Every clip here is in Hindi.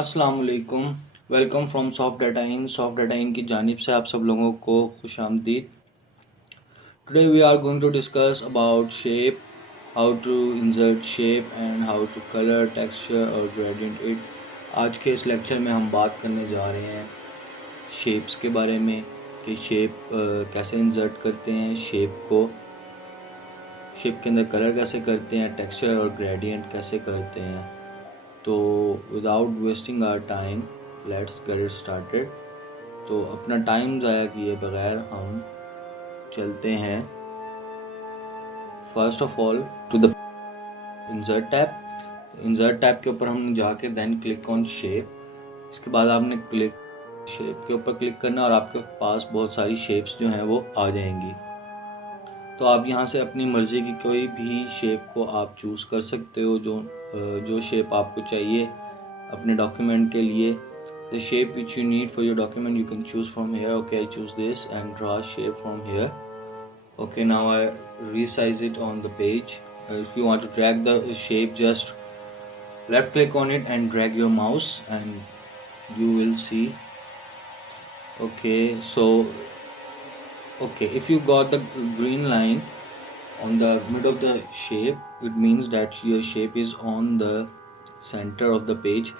अस्सलाम वालेकुम। Welcome from soft data in की जानिब से आप सब लोगों को खुशामदीद। Today we are going to discuss about shape, how to insert shape and how to colour texture और ग्रेडियंट इट। आज के इस लेक्चर में हम बात करने जा रहे हैं शेप्स के बारे में कि शेप कैसे इंसर्ट करते हैं, शेप के अंदर कलर कैसे करते हैं, टेक्सचर और ग्रेडियंट कैसे करते हैं। तो without wasting our time let's get it started. तो अपना टाइम ज़ाया किए बगैर हम चलते हैं first of all to the insert tab के ऊपर हमने जाके देन क्लिक ऑन शेप। इसके बाद आपने शेप के ऊपर क्लिक करना और आपके पास बहुत सारी शेप्स जो हैं वो आ जाएंगी। तो आप यहाँ से अपनी मर्ज़ी की कोई भी शेप को आप चूज़ कर सकते हो, जो शेप आपको चाहिए अपने डॉक्यूमेंट के लिए। The shape which you need for your document you can choose from here. Okay, I choose this and draw a shape from here. Okay, now I resize it on the page. If you want to drag the shape, just left click on it and drag your mouse and you will see. Okay, so if you got the green line on the mid of the shape, it means that your shape is on the center of the page.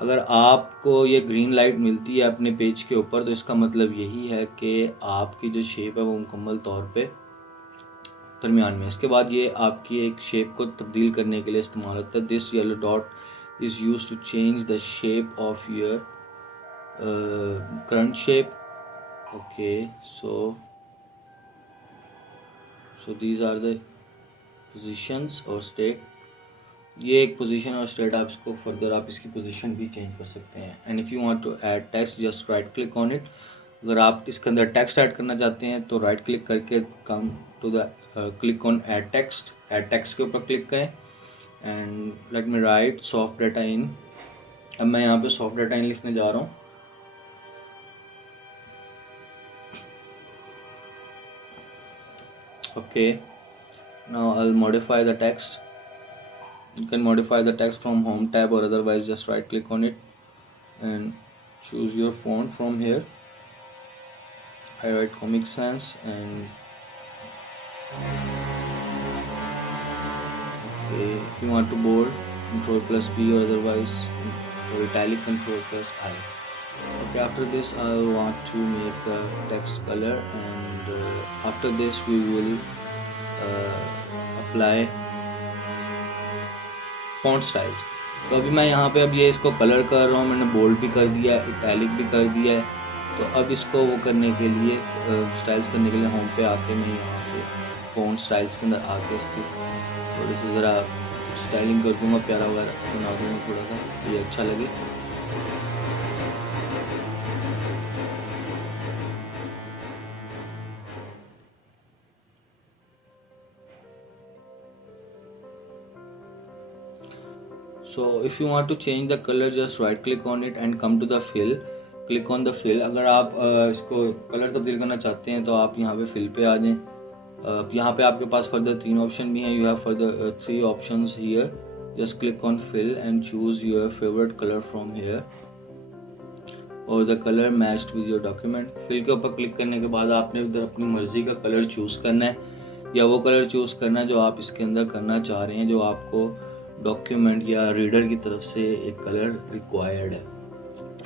अगर आपको ये ग्रीन लाइट मिलती है अपने पेज के ऊपर तो इसका मतलब यही है कि आपकी जो शेप है वो मुकम्मल तौर पे दरमियान में। इसके बाद ये आपकी एक शेप को तब्दील करने के लिए इस्तेमाल होता है। This yellow dot is use to change the shape of your current shape. Okay, so these are the positions और स्टेट। ये एक पोजीशन और स्टेट, आप इसको फर्दर आप इसकी पोजीशन भी चेंज कर सकते हैं। And if you want to add text just right click on it. अगर आप इसके अंदर टेक्स्ट ऐड करना चाहते हैं तो राइट क्लिक करके come to the click on add text के ऊपर क्लिक करें and let me write soft data in. अब मैं यहाँ पे सॉफ्ट डाटा इन लिखने जा रहा हूँ। Okay, now I will modify the text. You can modify the text from home tab or otherwise just right click on it and choose your font from here. I write Comic Sans and okay, if you want to bold, Control plus B or otherwise or italic, Control plus I. Okay, after this I want to make the text color and after this we will apply font styles. तो अभी मैं यहाँ पे अब ये इसको कलर कर रहा हूँ, मैंने बोल्ड भी कर दिया, इटैलिक भी कर दिया है। तो अब इसको वो करने के लिए स्टाइल्स करने के लिए होम पे आके मैं यहाँ पे फॉन्ट स्टाइल्स के अंदर आके इसकी थोड़ी सी ज़रा स्टाइलिंग कर दूँगा, प्यारा वगैरह बना दूँगा थोड़ा सा, ये अच्छा लगे। So if you want to change the color just right click on it and come to the fill, click on the fill। अगर आप इसको कलर तब्दील करना चाहते हैं तो आप यहाँ पे फिल पे आ जाएं। यहाँ पे आपके पास फर्दर 3 ऑप्शन भी हैं। You have further 3 options here. Just click on fill and choose your favourite colour from here और the colour matched with your document. Fill के ऊपर क्लिक करने के बाद आपने इधर अपनी मर्ज़ी का कलर चूज़ करना है या वो कलर चूज़ करना है जो आप इसके अंदर करना चाह रहे हैं, जो आपको डॉक्यूमेंट या रीडर की तरफ से एक कलर रिक्वायर्ड है।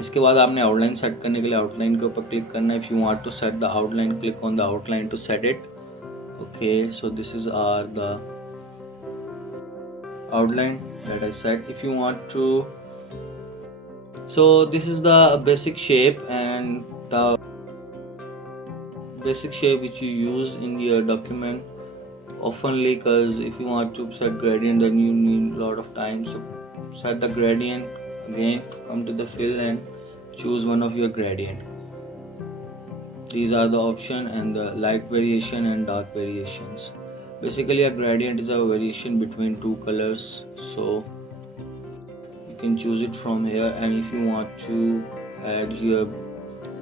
इसके बाद आपने आउटलाइन सेट करने के लिए आउटलाइन के ऊपर क्लिक करना है। If you want to set the outline click on the outline to set it. Okay, so this is are the outline that I set. If you want to, so this is the basic shape and the basic shape which you use in your document oftenly, because if you want to set gradient then you need a lot of time. So set the gradient again, come to the fill and choose one of your gradient. These are the option and the light variation and dark variations. Basically a gradient is a variation between two colors, so you can choose it from here. And if you want to add your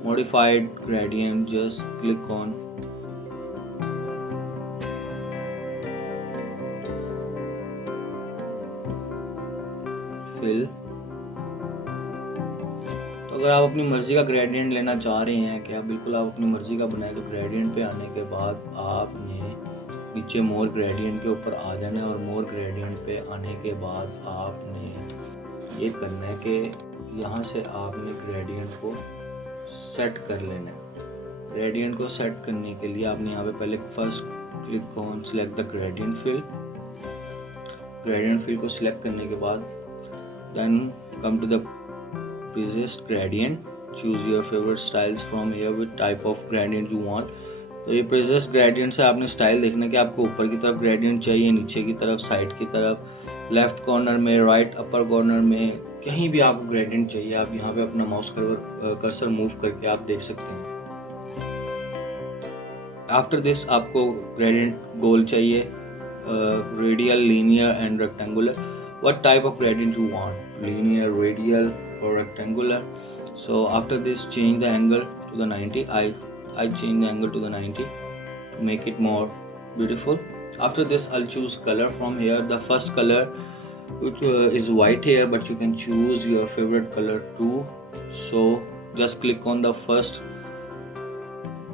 modified gradient just click on fill अगर आप अपनी मर्ज़ी का ग्रेडियंट लेना चाह रहे हैं कि आप बिल्कुल आप अपनी मर्ज़ी का बनाए, तो ग्रेडियंट पे आने के बाद आपने नीचे मोर ग्रेडियंट के ऊपर आ जाना है, और मोर ग्रेडियंट पे आने के बाद आपने ये करना है कि यहाँ से आपने ग्रेडियंट को सेट कर लेना है। ग्रेडियंट को सेट करने के लिए आपने यहाँ पे पहले first click on select the gradient fill. Gradient fill को सिलेक्ट करने के बाद then come to the preset gradient, choose your favourite styles from here with type of gradient you want. तो ये प्रीसेट ग्रेडियंट से आपने स्टाइल देखना है कि आपको ऊपर की तरफ ग्रेडियंट चाहिए, नीचे की तरफ, साइड की तरफ, लेफ्ट कॉर्नर में, राइट अपर कॉर्नर में, कहीं भी आपको ग्रेडियंट चाहिए आप यहाँ पे अपना माउस कर्सर मूव करके आप देख सकते हैं। आफ्टर दिस आपको ग्रेडियंट गोल चाहिए, radial, linear and rectangular. What type of gradient you want, linear, radial or rectangular? So after this change the angle to the 90. I change the angle to the 90 to make it more beautiful. After this I'll choose color from here. The first color which is white here, but you can choose your favorite color too. So just click on the first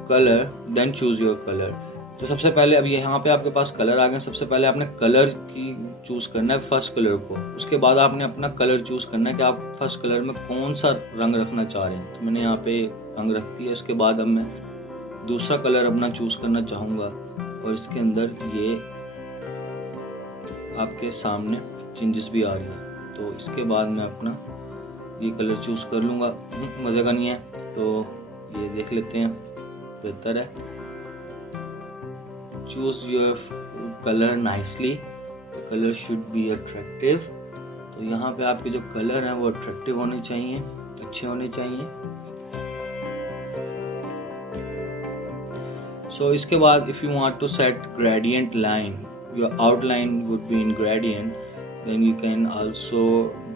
color, then choose your color. तो सबसे पहले अब यहाँ पे आपके पास कलर आ गए। सबसे पहले आपने कलर की चूज़ करना है फर्स्ट कलर को, उसके बाद आपने अपना कलर चूज़ करना है कि आप फर्स्ट कलर में कौन सा रंग रखना चाह रहे हैं। तो मैंने यहाँ पे रंग रख दिया। उसके बाद अब मैं दूसरा कलर अपना चूज़ करना चाहूँगा, और इसके अंदर ये आपके सामने चेंजेस भी आ रही है। तो इसके बाद मैं अपना ये कलर चूज़ कर लूँगा। मज़े का नहीं है तो ये देख लेते हैं, बेहतर है। Choose your color nicely. The color should be attractive. तो यहाँ पे आपके जो कलर हैं वो अट्रैक्टिव होने चाहिए, अच्छे होने चाहिए। So इसके बाद if you want to set gradient line, your outline would be in gradient, then you can also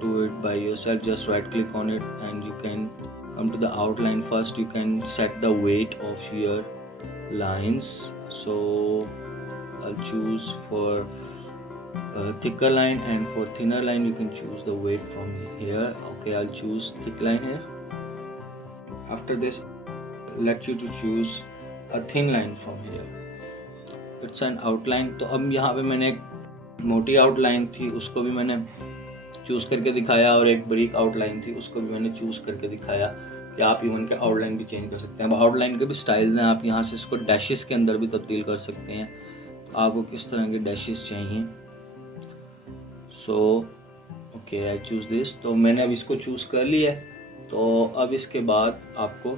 do it by yourself. Just right click on it and you can come to the outline. First you can set the weight of your lines. So I'll choose for thicker line, and for thinner line you can choose the weight from here. Okay, I'll choose thick line here. After this let you to choose a thin line from here. It's an outline. तो अब यहाँ पे मैंने एक मोटी आउटलाइन थी उसको भी मैंने चूज़ करके दिखाया, और एक बारीक आउटलाइन थी उसको भी मैंने चूज़ करके दिखाया कि आप इवन के आउटलाइन भी चेंज कर सकते हैं। अब आउटलाइन के भी स्टाइल्स हैं, आप यहाँ से इसको डैशेस के अंदर भी तब्दील कर सकते हैं। तो आपको किस तरह के डैशेस चाहिए। So okay, I choose this. तो मैंने अब इसको चूज़ कर लिया है। तो अब इसके बाद आपको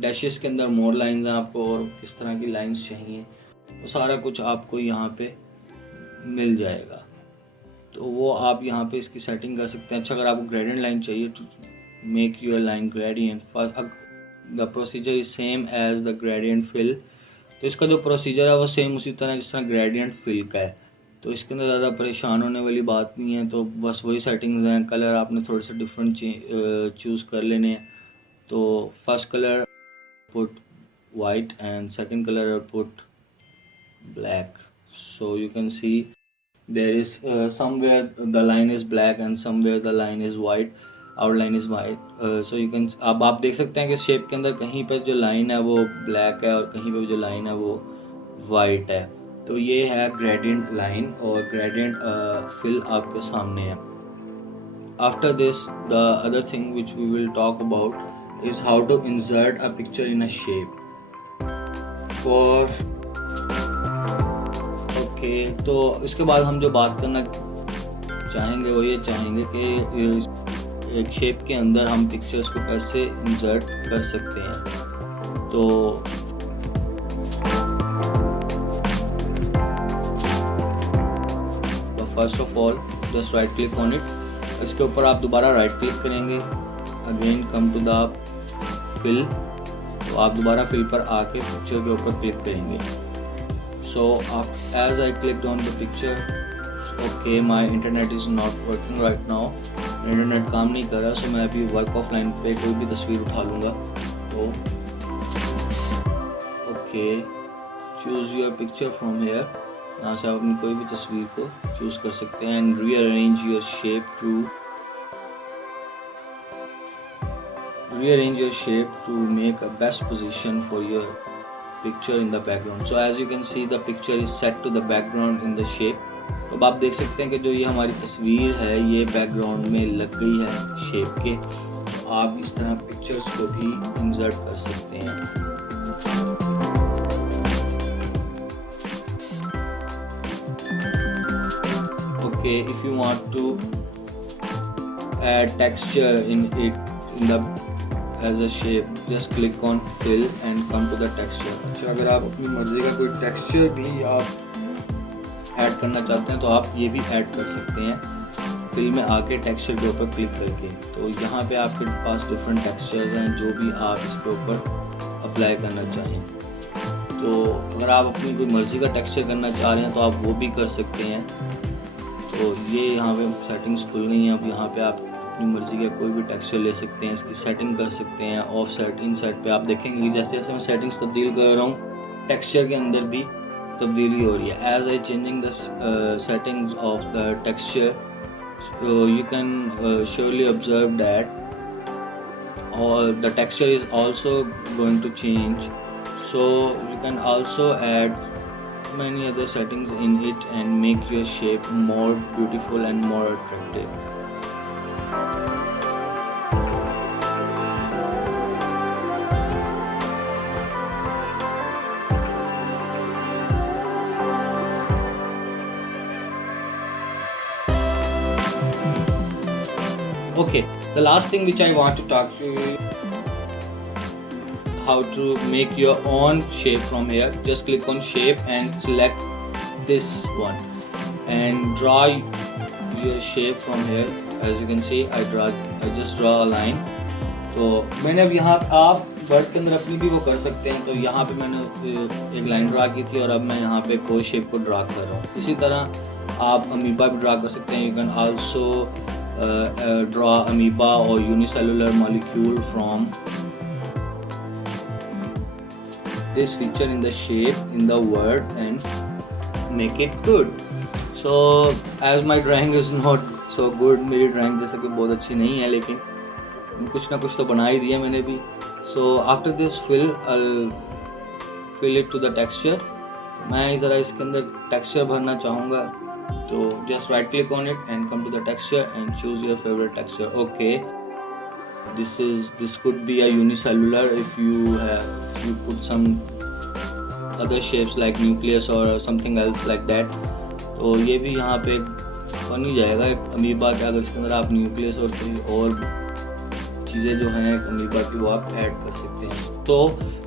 डैशेस के अंदर मोर लाइंस हैं आपको, और किस तरह की लाइंस चाहिए तो सारा कुछ आपको यहाँ पे मिल जाएगा। तो वो आप यहाँ पे इसकी सेटिंग कर सकते हैं। अच्छा, अगर आपको ग्रेडियंट लाइन चाहिए तो make your line gradient. The procedure is same as the gradient fill. तो इसका जो प्रोसीजर है वो सेम उसी तरह जिस तरह ग्रेडियंट फिल का है। तो इसके अंदर ज़्यादा परेशान होने वाली बात नहीं है। तो बस वही सेटिंग्स हैं। कलर आपने थोड़े से डिफरेंट चूज़ कर लेने हैं। तो first colour put white and second colour put black. So you can see there is somewhere the line is black and somewhere the line is white. Outline is white. So you can, अब आप देख सकते हैं कि शेप के अंदर कहीं पर जो लाइन है वो ब्लैक है और कहीं पर जो लाइन है वो वाइट है. तो ये है ग्रेडियंट लाइन और ग्रेडियंट फिल आपके सामने है. After this the other thing which we will talk about is how to insert a picture in a shape. For okay, तो इसके बाद हम जो बात करना चाहेंगे वो ये चाहेंगे कि एक शेप के अंदर हम पिक्चर्स को कैसे इंसर्ट कर सकते हैं. तो first of all just right click on it. इसके ऊपर आप दोबारा राइट क्लिक करेंगे. Again come to the fill. तो आप दोबारा फिल पर आके पिक्चर के ऊपर क्लिक करेंगे. सो आप as I click on the picture, okay my internet is not working right now. Internet काम नहीं कर रहा. सो मैं अभी वर्क ऑफलाइन पे कोई भी तस्वीर उठा लूँगा. तो okay, choose your picture from here. यहाँ से आप अपनी कोई भी तस्वीर को चूज़ कर सकते हैं. And rearrange your shape to rearrange your shape to make a best position for your picture in the background. So as you can see the picture is set to the background in the shape. तो अब आप देख सकते हैं कि जो ये हमारी तस्वीर है ये बैकग्राउंड में लग गई है शेप के। तो आप इस तरह पिक्चर्स को भी इंसर्ट कर सकते हैं। Okay, if you want to add texture in the as a shape, just click on fill and come to the texture. अच्छा, अगर आप अपनी मर्जी का कोई टेक्सचर भी आप ऐड करना चाहते हैं तो आप ये भी ऐड कर सकते हैं फिल में आके टेक्सचर के ऊपर क्लिक करके। तो यहाँ पे आपके पास डिफरेंट टेक्सचर्स हैं जो भी आप इसके ऊपर अप्लाई करना चाहें। तो अगर आप अपनी कोई मर्ज़ी का टेक्सचर करना चाह रहे हैं तो आप वो भी कर सकते हैं। तो ये यहाँ पे सेटिंग्स खुल गई हैं। अब यहाँ पे आप अपनी मर्ज़ी का कोई भी टेक्सचर ले सकते हैं, इसकी सेटिंग कर सकते हैं। ऑफ सेट इन सेट पे आप देखेंगे कि जैसे जैसे मैं सेटिंग्स तब्दील कर रहा हूँ टेक्सचर के अंदर भी तब्दीली हो रही है। As I changing the settings of the texture you can surely observe that और the texture is also going to change. So you can also add many other settings in it and make your shape more beautiful and more attractive. Okay, the last thing which I want to talk to you how to make your own shape from here. Just click on shape and select this one and draw your shape from here. As you can see I just draw a line. तो मैंने अब यहाँ आप वर्ड के अंदर अपनी भी वो कर सकते हैं। तो यहाँ पे मैंने एक लाइन ड्रा की थी और अब मैं यहाँ पे कोई शेप को ड्रा कर रहा हूँ। इसी तरह आप अमीबा भी ड्रा कर सकते हैं। You can also draw amoeba और unicellular molecule from this feature in the shape in the word and make it good. So as my drawing is not so good, मेरी drawing जैसे कि बहुत अच्छी नहीं है लेकिन कुछ ना कुछ तो बना ही दिया मैंने भी। So after this I'll fill it to the texture. मैं ज़रा इसके अंदर texture भरना चाहूँगा तो just right click on it and come to the texture and choose your favorite texture. Okay, this could be a unicellular if you put some other shapes like nucleus or something else like that. तो ये भी यहाँ पे बन ही जाएगा एक अमीबा का। अगर इसके अंदर आप न्यूक्लियस और चीज़ें जो हैं अमीबा की वो आप ऐड कर सकते हैं। तो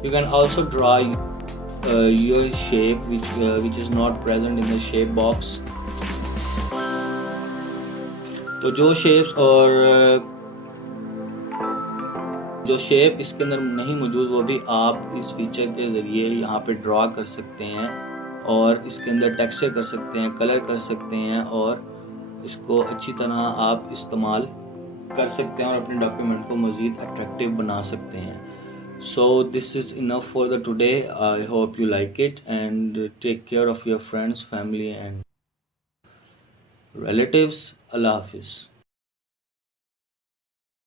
you can also draw your shape which is not present in the shape box. तो जो शेप्स और जो शेप इसके अंदर नहीं मौजूद वो भी आप इस फीचर के ज़रिए यहाँ पे ड्रा कर सकते हैं और इसके अंदर टेक्सचर कर सकते हैं, कलर कर सकते हैं और इसको अच्छी तरह आप इस्तेमाल कर सकते हैं और अपने डॉक्यूमेंट को मज़ीद अट्रैक्टिव बना सकते हैं। So this is enough for the today. I hope you like it and take care of your friends, family and relatives. Allah Hafiz.